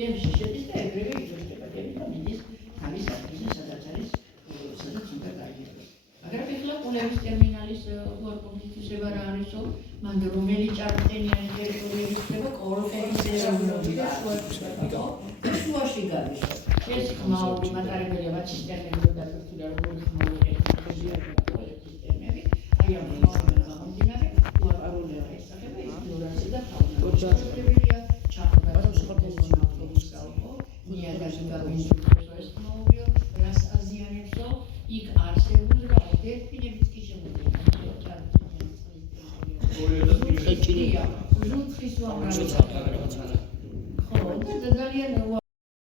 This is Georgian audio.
გემში შედის და ეგრევე იბრძოდება გემი და მიდის თავის ადგილზე, სადაც უნდა გაიგოს. მაგრამ ეხლა კულევის ტერმინალის უარყოფითისება რა არისო, მან რომელი ჭარბტენიანი ტერიტორიები ხდება კოროპენის ეროვნული და შუაში გავიშვა. ეს ხმაური მატარებელია მათ სისტემები რო დაწესდა როგორც ხმაური სისტემები, აი ამ ხმაურიდან გამომდინარე, უარყარულია ესახება იგნორანსი და ფაუნა. ჩახვდა სპორტის ავტობუსაო, ნიადაგში გავიშვა ეს ხმაურიო, რას აზიანებსო, იქ არსებულ და დელფინებიც კი შემოდიოდა. ზუთხის უამრავი. ხო, და ძალიან